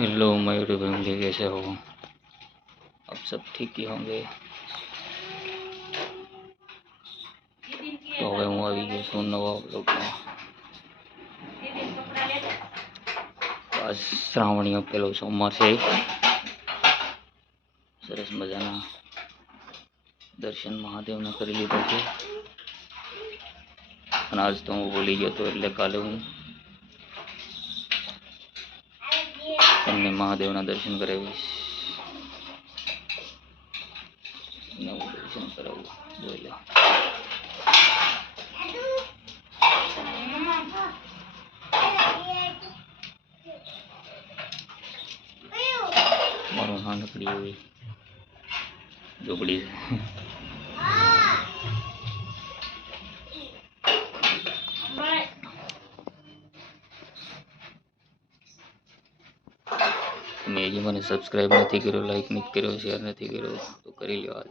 Hello मयूर family, कैसे हो आप? सब ठीक ही होंगे। तो હવે હું આવી ગયો છું નવા બ્લોગમાં। આજ શ્રાવણીનો પહેલો સોમવાર છે। સરસ મજાના દર્શન મહાદેવના કરી લીધા છે। અને આજ તો હું ભૂલી ગયો હતો, એટલે કાલે હું તમને મહાદેવના દર્શન કરાવીશ। દર્શન કરાવું જોઈ લો। મારું નાનકડી એવી ઝૂંપડી છે। તમે હજી મને સબસ્ક્રાઈબ નથી કર્યો, લાઈક નથી કર્યો, શેર નથી કર્યો, તો કરી લો આજ।